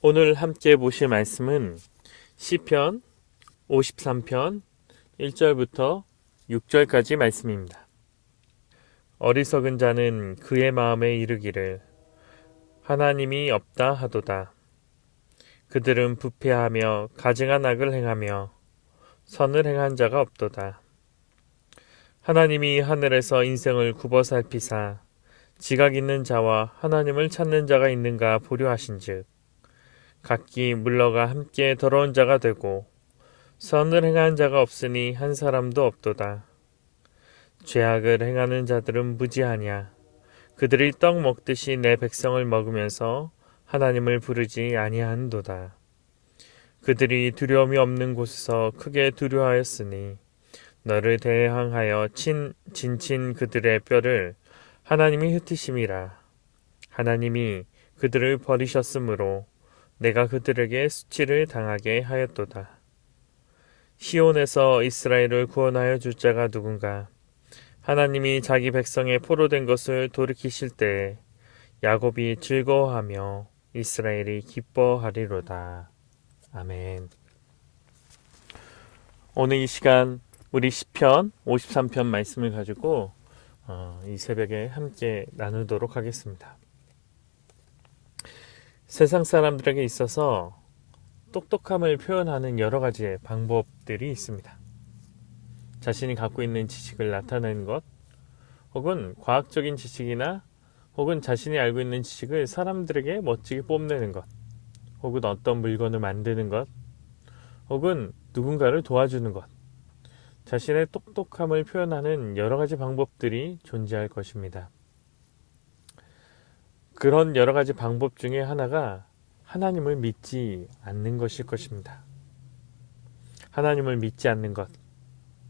오늘 함께 보실 말씀은 시편 53편 1절부터 6절까지 말씀입니다. 어리석은 자는 그의 마음에 이르기를 하나님이 없다 하도다. 그들은 부패하며 가증한 악을 행하며 선을 행한 자가 없도다. 하나님이 하늘에서 인생을 굽어 살피사 지각 있는 자와 하나님을 찾는 자가 있는가 보려 하신즉 각기 물러가 함께 더러운 자가 되고 선을 행한 자가 없으니 한 사람도 없도다. 죄악을 행하는 자들은 무지하냐. 그들이 떡 먹듯이 내 백성을 먹으면서 하나님을 부르지 아니한도다. 그들이 두려움이 없는 곳에서 크게 두려워하였으니 너를 대항하여 진친 그들의 뼈를 하나님이 흩으심이라. 하나님이 그들을 버리셨으므로 내가 그들에게 수치를 당하게 하였도다. 시온에서 이스라엘을 구원하여 줄 자가 누군가. 하나님이 자기 백성의 포로된 것을 돌이키실 때에 야곱이 즐거워하며 이스라엘이 기뻐하리로다. 아멘. 오늘 이 시간 우리 시편 53편 말씀을 가지고 이 새벽에 함께 나누도록 하겠습니다. 세상 사람들에게 있어서 똑똑함을 표현하는 여러 가지의 방법들이 있습니다. 자신이 갖고 있는 지식을 나타내는 것, 혹은 과학적인 지식이나 혹은 자신이 알고 있는 지식을 사람들에게 멋지게 뽐내는 것, 혹은 어떤 물건을 만드는 것, 혹은 누군가를 도와주는 것, 자신의 똑똑함을 표현하는 여러 가지 방법들이 존재할 것입니다. 그런 여러 가지 방법 중에 하나가 하나님을 믿지 않는 것일 것입니다. 하나님을 믿지 않는 것,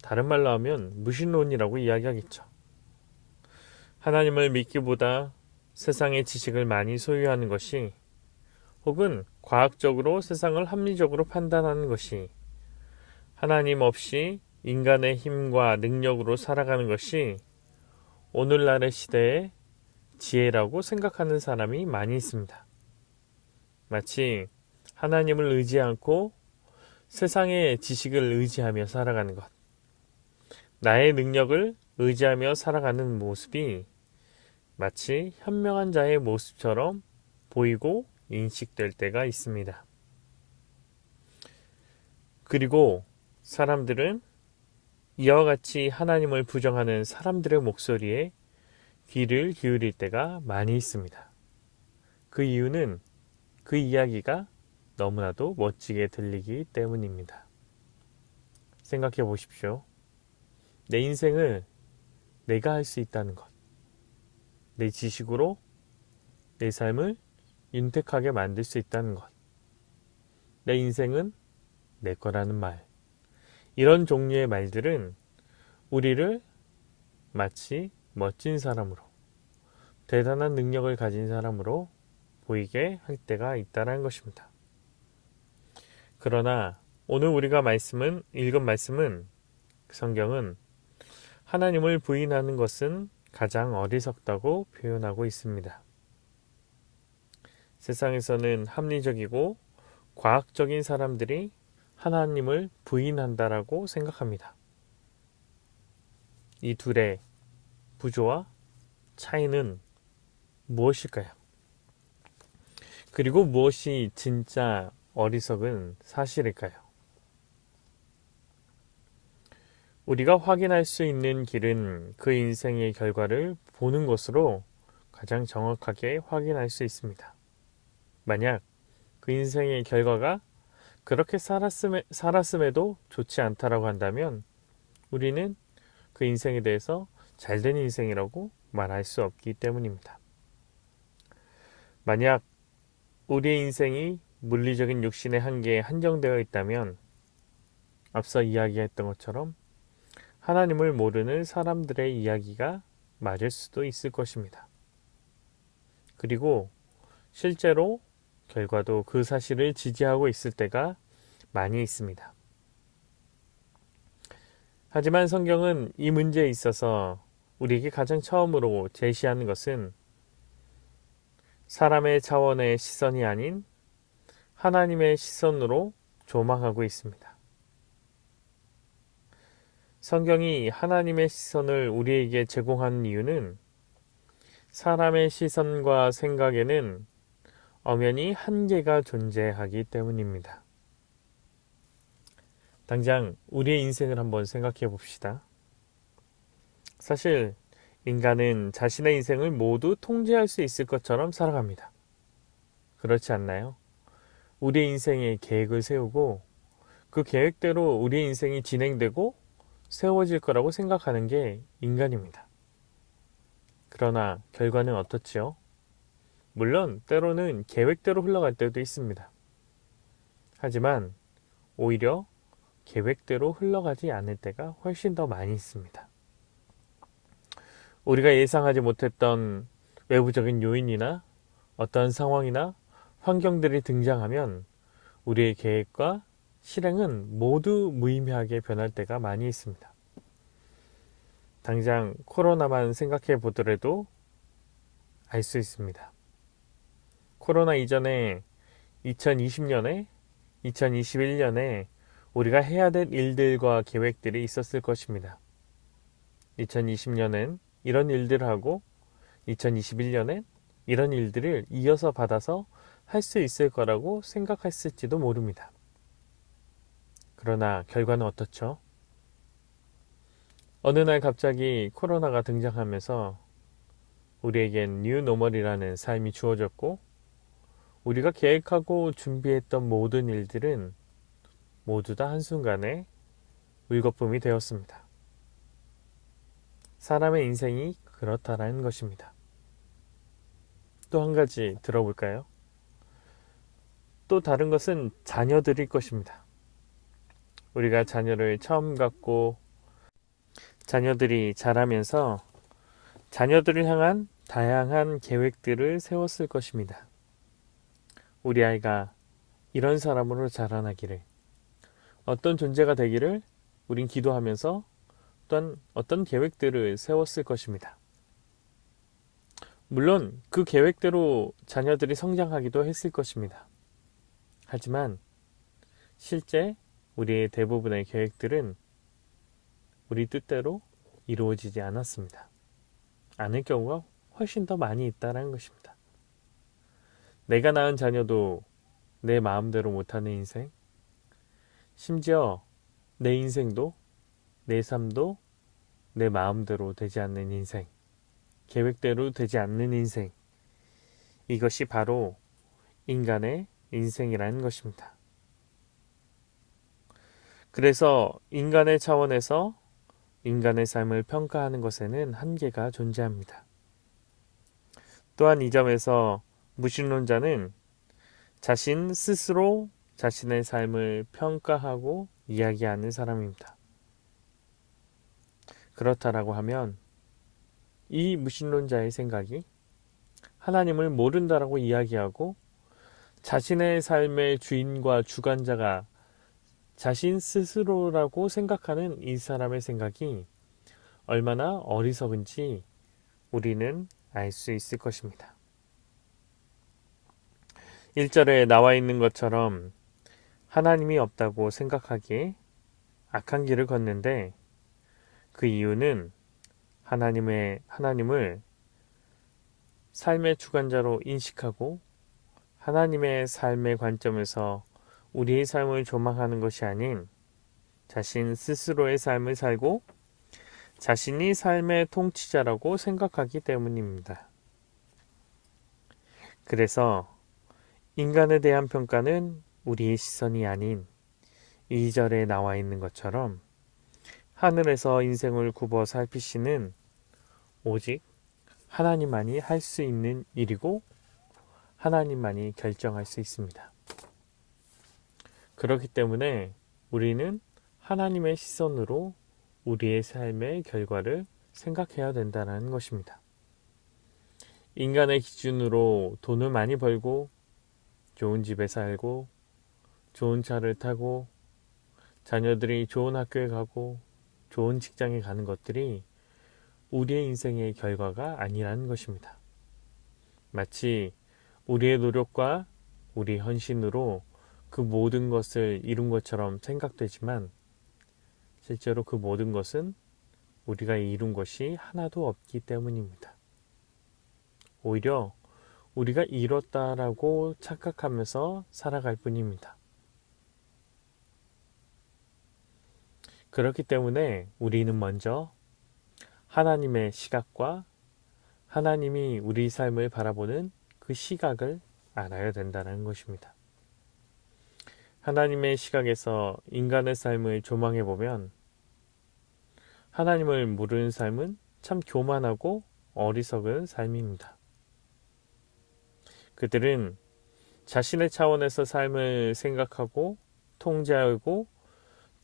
다른 말로 하면 무신론이라고 이야기하겠죠. 하나님을 믿기보다 세상의 지식을 많이 소유하는 것이, 혹은 과학적으로 세상을 합리적으로 판단하는 것이, 하나님 없이 인간의 힘과 능력으로 살아가는 것이 오늘날의 시대의 지혜라고 생각하는 사람이 많이 있습니다. 마치 하나님을 의지 않고 세상의 지식을 의지하며 살아가는 것, 나의 능력을 의지하며 살아가는 모습이 마치 현명한 자의 모습처럼 보이고 인식될 때가 있습니다. 그리고 사람들은 이와 같이 하나님을 부정하는 사람들의 목소리에 귀를 기울일 때가 많이 있습니다. 그 이유는 그 이야기가 너무나도 멋지게 들리기 때문입니다. 생각해 보십시오. 내 인생을 내가 할 수 있다는 것, 내 지식으로 내 삶을 윤택하게 만들 수 있다는 것, 내 인생은 내 거라는 말, 이런 종류의 말들은 우리를 마치 멋진 사람으로, 대단한 능력을 가진 사람으로 보이게 할 때가 있다는 것입니다. 그러나 오늘 우리가 읽은 말씀은, 성경은 하나님을 부인하는 것은 가장 어리석다고 표현하고 있습니다. 세상에서는 합리적이고 과학적인 사람들이 하나님을 부인한다라고 생각합니다. 이 둘의 구조와 차이는 무엇일까요? 그리고 무엇이 진짜 어리석은 사실일까요? 우리가 확인할 수 있는 길은 그 인생의 결과를 보는 것으로 가장 정확하게 확인할 수 있습니다. 만약 그 인생의 결과가 그렇게 살았음에도 좋지 않다라고 한다면 우리는 그 인생에 대해서 잘된 인생이라고 말할 수 없기 때문입니다. 만약 우리의 인생이 물리적인 육신의 한계에 한정되어 있다면 앞서 이야기했던 것처럼 하나님을 모르는 사람들의 이야기가 맞을 수도 있을 것입니다. 그리고 실제로 결과도 그 사실을 지지하고 있을 때가 많이 있습니다. 하지만 성경은 이 문제에 있어서 우리에게 가장 처음으로 제시하는 것은 사람의 차원의 시선이 아닌 하나님의 시선으로 조망하고 있습니다. 성경이 하나님의 시선을 우리에게 제공하는 이유는 사람의 시선과 생각에는 엄연히 한계가 존재하기 때문입니다. 당장 우리의 인생을 한번 생각해 봅시다. 사실 인간은 자신의 인생을 모두 통제할 수 있을 것처럼 살아갑니다. 그렇지 않나요? 우리의 인생에 계획을 세우고 그 계획대로 우리의 인생이 진행되고 세워질 거라고 생각하는 게 인간입니다. 그러나 결과는 어떻지요? 물론 때로는 계획대로 흘러갈 때도 있습니다. 하지만 오히려 계획대로 흘러가지 않을 때가 훨씬 더 많이 있습니다. 우리가 예상하지 못했던 외부적인 요인이나 어떤 상황이나 환경들이 등장하면 우리의 계획과 실행은 모두 무의미하게 변할 때가 많이 있습니다. 당장 코로나만 생각해 보더라도 알 수 있습니다. 코로나 이전에 2020년에 2021년에 우리가 해야 될 일들과 계획들이 있었을 것입니다. 2020년엔 이런 일들을 하고 2021년엔 이런 일들을 이어서 받아서 할 수 있을 거라고 생각했을지도 모릅니다. 그러나 결과는 어떻죠? 어느 날 갑자기 코로나가 등장하면서 우리에겐 뉴노멀이라는 삶이 주어졌고 우리가 계획하고 준비했던 모든 일들은 모두 다 한순간에 물거품이 되었습니다. 사람의 인생이 그렇다라는 것입니다. 또 한 가지 들어볼까요? 또 다른 것은 자녀들일 것입니다. 우리가 자녀를 처음 갖고 자녀들이 자라면서 자녀들을 향한 다양한 계획들을 세웠을 것입니다. 우리 아이가 이런 사람으로 자라나기를, 어떤 존재가 되기를 우린 기도하면서 또한 어떤 계획들을 세웠을 것입니다. 물론 그 계획대로 자녀들이 성장하기도 했을 것입니다. 하지만 실제 우리의 대부분의 계획들은 우리 뜻대로 이루어지지 않았습니다. 않을 경우가 훨씬 더 많이 있다는 것입니다. 내가 낳은 자녀도 내 마음대로 못하는 인생, 심지어 내 인생도 내 삶도 내 마음대로 되지 않는 인생, 계획대로 되지 않는 인생, 이것이 바로 인간의 인생이라는 것입니다. 그래서 인간의 차원에서 인간의 삶을 평가하는 것에는 한계가 존재합니다. 또한 이 점에서 무신론자는 자신 스스로 자신의 삶을 평가하고 이야기하는 사람입니다. 그렇다라고 하면 이 무신론자의 생각이 하나님을 모른다라고 이야기하고 자신의 삶의 주인과 주관자가 자신 스스로라고 생각하는 이 사람의 생각이 얼마나 어리석은지 우리는 알 수 있을 것입니다. 1절에 나와 있는 것처럼 하나님이 없다고 생각하기에 악한 길을 걷는데 그 이유는 하나님을 삶의 주관자로 인식하고 하나님의 삶의 관점에서 우리의 삶을 조망하는 것이 아닌 자신 스스로의 삶을 살고 자신이 삶의 통치자라고 생각하기 때문입니다. 그래서 인간에 대한 평가는 우리의 시선이 아닌 2절에 나와 있는 것처럼 하늘에서 인생을 굽어 살피시는 오직 하나님만이 할 수 있는 일이고 하나님만이 결정할 수 있습니다. 그렇기 때문에 우리는 하나님의 시선으로 우리의 삶의 결과를 생각해야 된다는 것입니다. 인간의 기준으로 돈을 많이 벌고 좋은 집에 살고 좋은 차를 타고 자녀들이 좋은 학교에 가고 좋은 직장에 가는 것들이 우리의 인생의 결과가 아니라는 것입니다. 마치 우리의 노력과 우리 헌신으로 그 모든 것을 이룬 것처럼 생각되지만 실제로 그 모든 것은 우리가 이룬 것이 하나도 없기 때문입니다. 오히려 우리가 이뤘다라고 착각하면서 살아갈 뿐입니다. 그렇기 때문에 우리는 먼저 하나님의 시각과 하나님이 우리 삶을 바라보는 그 시각을 알아야 된다는 것입니다. 하나님의 시각에서 인간의 삶을 조망해 보면 하나님을 모르는 삶은 참 교만하고 어리석은 삶입니다. 그들은 자신의 차원에서 삶을 생각하고 통제하고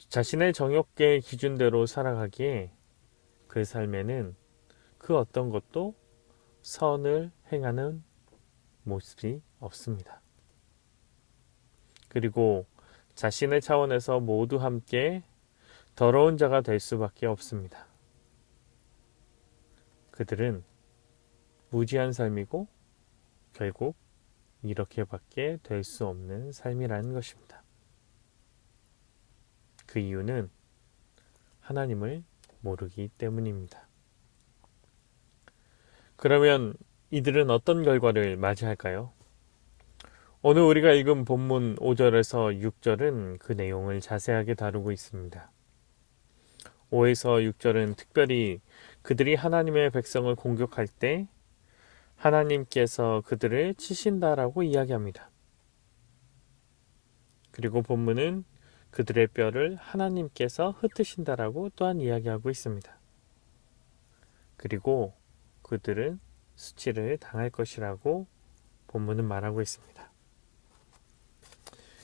자신의 정욕의 기준대로 살아가기에 그 삶에는 그 어떤 것도 선을 행하는 모습이 없습니다. 그리고 자신의 차원에서 모두 함께 더러운 자가 될 수밖에 없습니다. 그들은 무지한 삶이고 결국 이렇게밖에 될 수 없는 삶이라는 것입니다. 그 이유는 하나님을 모르기 때문입니다. 그러면 이들은 어떤 결과를 맞이할까요? 오늘 우리가 읽은 본문 5절에서 6절은 그 내용을 자세하게 다루고 있습니다. 5에서 6절은 특별히 그들이 하나님의 백성을 공격할 때 하나님께서 그들을 치신다라고 이야기합니다. 그리고 본문은 그들의 뼈를 하나님께서 흩으신다라고 또한 이야기하고 있습니다. 그리고 그들은 수치를 당할 것이라고 본문은 말하고 있습니다.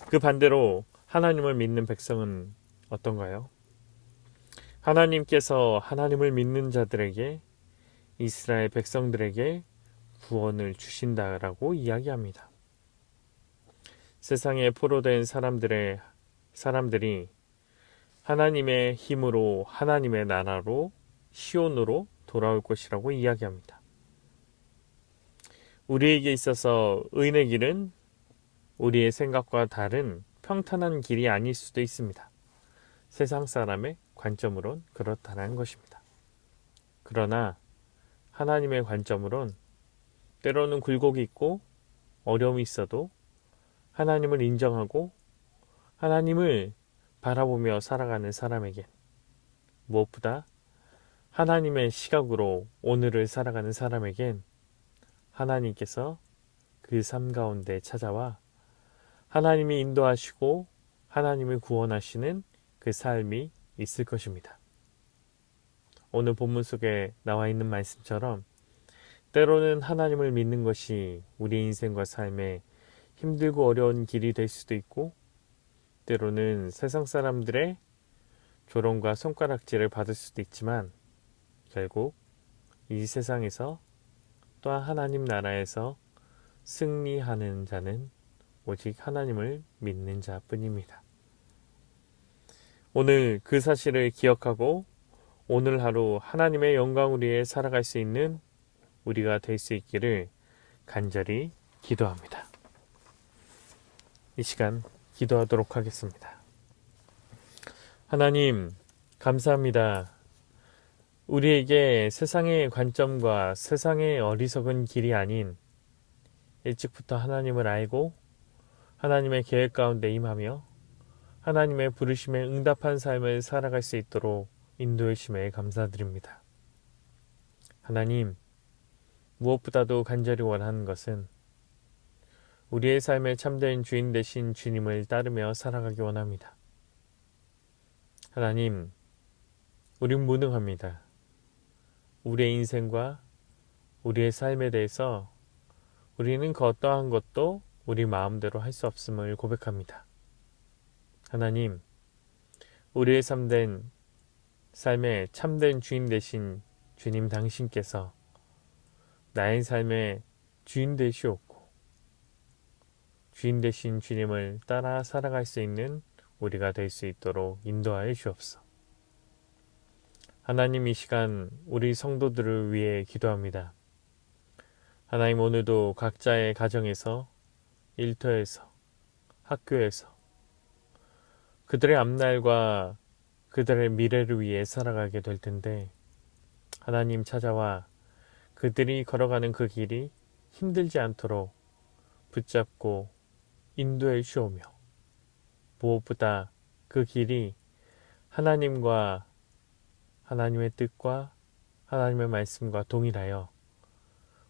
그 반대로 하나님을 믿는 백성은 어떤가요? 하나님께서 하나님을 믿는 자들에게 이스라엘 백성들에게 구원을 주신다라고 이야기합니다. 세상에 포로된 사람들이 하나님의 힘으로 하나님의 나라로 시온으로 돌아올 것이라고 이야기합니다. 우리에게 있어서 의의 길은 우리의 생각과 다른 평탄한 길이 아닐 수도 있습니다. 세상 사람의 관점으론 그렇다는 것입니다. 그러나 하나님의 관점으론 때로는 굴곡이 있고 어려움이 있어도 하나님을 인정하고 하나님을 바라보며 살아가는 사람에게 무엇보다 하나님의 시각으로 오늘을 살아가는 사람에겐 하나님께서 그 삶 가운데 찾아와 하나님이 인도하시고 하나님을 구원하시는 그 삶이 있을 것입니다. 오늘 본문 속에 나와 있는 말씀처럼 때로는 하나님을 믿는 것이 우리 인생과 삶에 힘들고 어려운 길이 될 수도 있고 때로는 세상 사람들의 조롱과 손가락질을 받을 수도 있지만 결국 이 세상에서 또한 하나님 나라에서 승리하는 자는 오직 하나님을 믿는 자뿐입니다. 오늘 그 사실을 기억하고 오늘 하루 하나님의 영광을 위해 살아갈 수 있는 우리가 될 수 있기를 간절히 기도합니다. 이 시간 기도하도록 하겠습니다. 하나님, 감사합니다. 우리에게 세상의 관점과 세상의 어리석은 길이 아닌 일찍부터 하나님을 알고 하나님의 계획 가운데 임하며 하나님의 부르심에 응답한 삶을 살아갈 수 있도록 인도해 주심에 감사드립니다. 하나님, 무엇보다도 간절히 원하는 것은 우리의 삶의 참된 주인 되신 주님을 따르며 살아가기 원합니다. 하나님, 우린 무능합니다. 우리의 인생과 우리의 삶에 대해서 우리는 그 어떠한 것도 우리 마음대로 할 수 없음을 고백합니다. 하나님, 우리의 삶의 참된 주인 되신 주님 당신께서 나의 삶의 주인 되시옵고 주인 되신 주님을 따라 살아갈 수 있는 우리가 될 수 있도록 인도하여 주옵소서. 하나님, 이 시간 우리 성도들을 위해 기도합니다. 하나님, 오늘도 각자의 가정에서 일터에서 학교에서 그들의 앞날과 그들의 미래를 위해 살아가게 될 텐데 하나님 찾아와 그들이 걸어가는 그 길이 힘들지 않도록 붙잡고 인도해 주오며 무엇보다 그 길이 하나님과 하나님의 뜻과 하나님의 말씀과 동일하여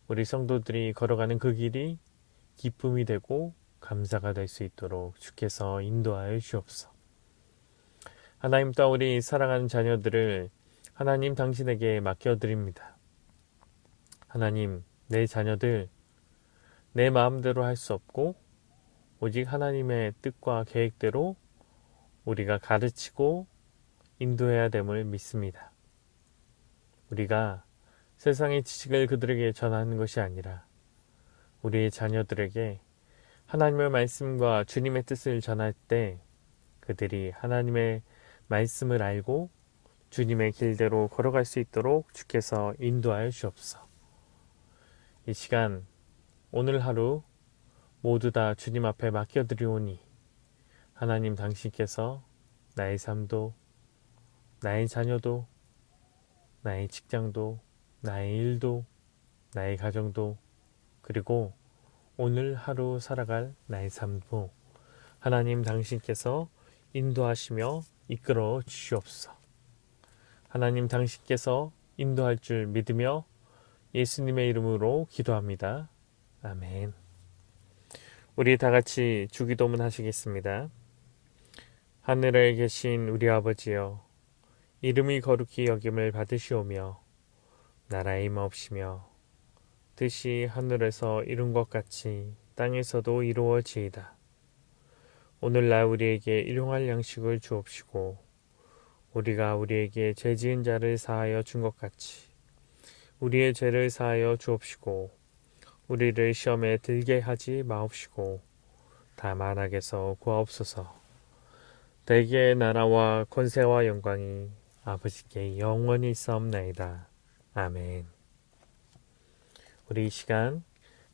우리 성도들이 걸어가는 그 길이 기쁨이 되고 감사가 될 수 있도록 주께서 인도하여 주옵소서. 하나님 또한 우리 사랑하는 자녀들을 하나님 당신에게 맡겨드립니다. 하나님, 내 자녀들 내 마음대로 할 수 없고 오직 하나님의 뜻과 계획대로 우리가 가르치고 인도해야 됨을 믿습니다. 우리가 세상의 지식을 그들에게 전하는 것이 아니라 우리의 자녀들에게 하나님의 말씀과 주님의 뜻을 전할 때 그들이 하나님의 말씀을 알고 주님의 길대로 걸어갈 수 있도록 주께서 인도하여 주옵소서. 이 시간 오늘 하루 모두 다 주님 앞에 맡겨드리오니 하나님 당신께서 나의 삶도 나의 자녀도 나의 직장도 나의 일도 나의 가정도 그리고 오늘 하루 살아갈 나의 삶도 하나님 당신께서 인도하시며 이끌어 주시옵소서. 하나님 당신께서 인도할 줄 믿으며 예수님의 이름으로 기도합니다. 아멘. 우리 다 같이 주기도문 하시겠습니다. 하늘에 계신 우리 아버지여, 이름이 거룩히 여김을 받으시오며 나라의 임하옵시며 뜻이 하늘에서 이룬 것 같이 땅에서도 이루어지이다. 오늘날 우리에게 일용할 양식을 주옵시고 우리가 우리에게 죄 지은 자를 사하여 준 것 같이 우리의 죄를 사하여 주옵시고 우리를 시험에 들게 하지 마옵시고 다만 악에서 구하옵소서. 대개의 나라와 권세와 영광이 아버지께 영원히 있사옵나이다. 아멘. 우리 이 시간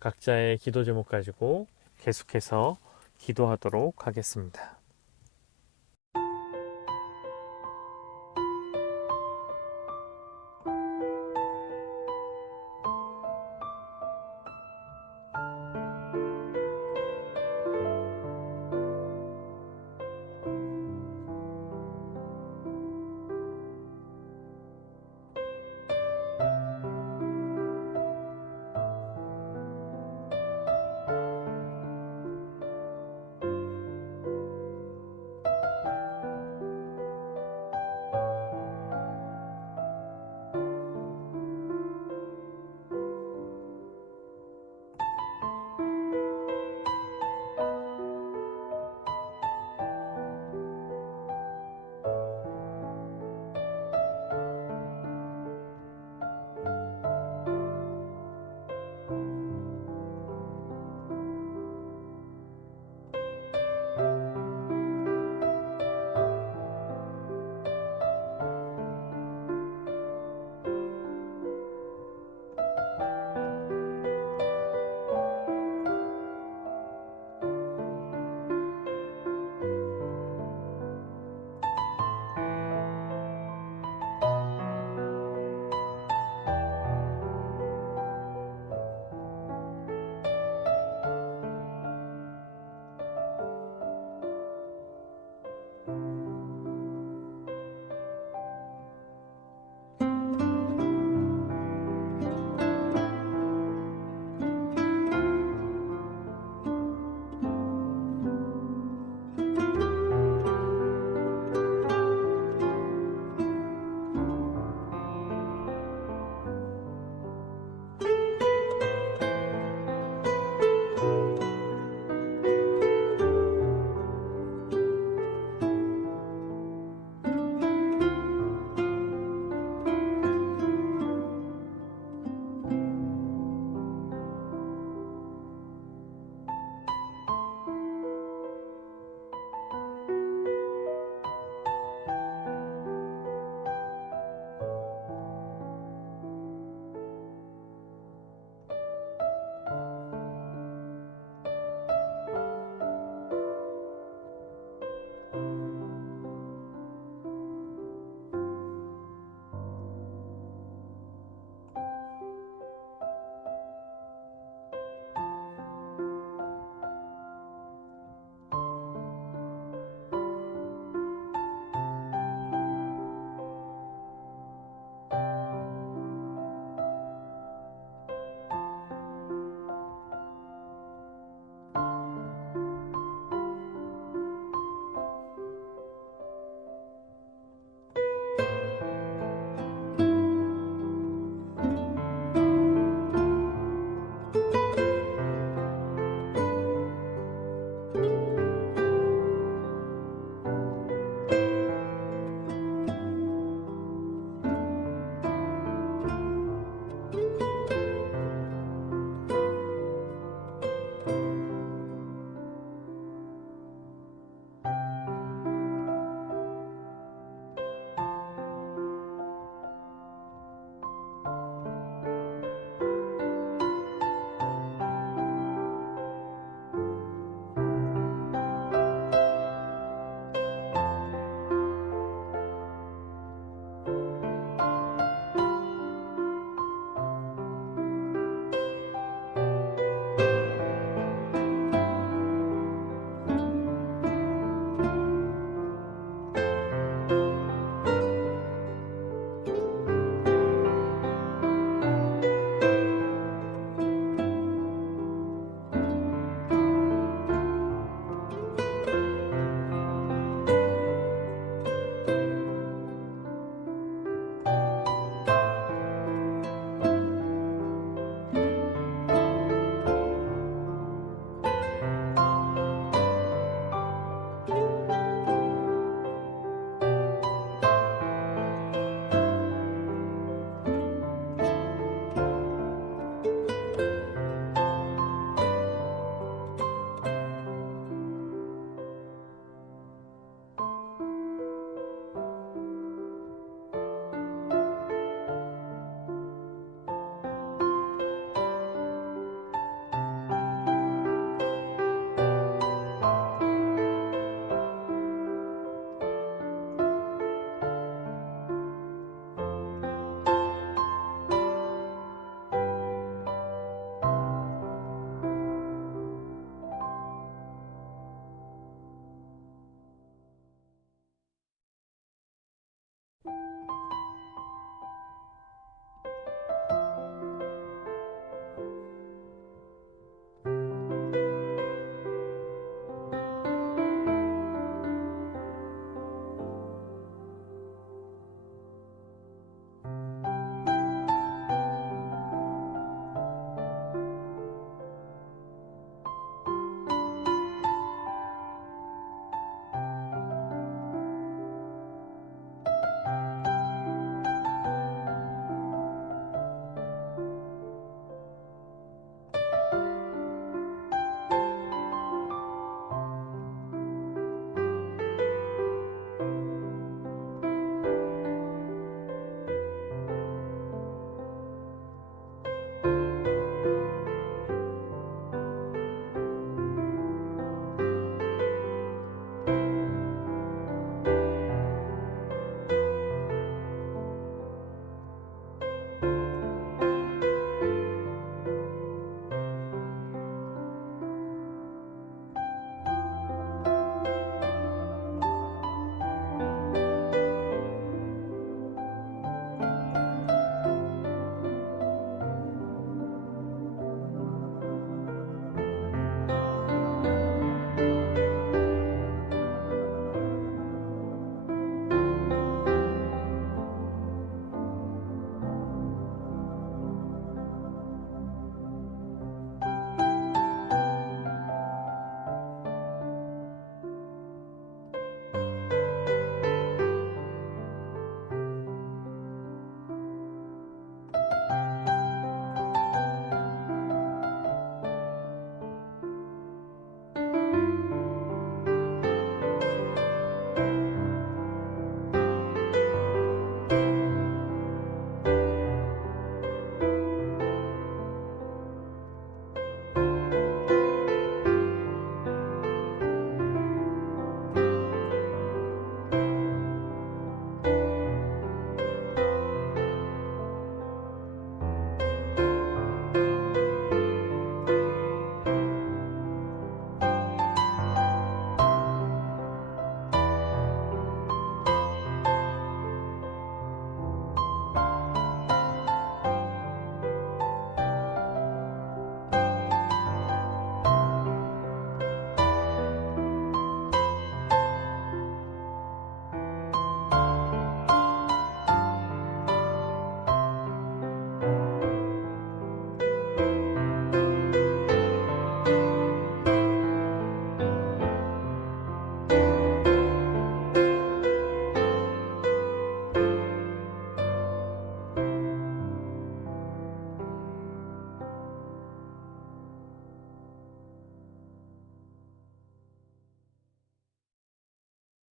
각자의 기도 제목 가지고 계속해서 기도하도록 하겠습니다.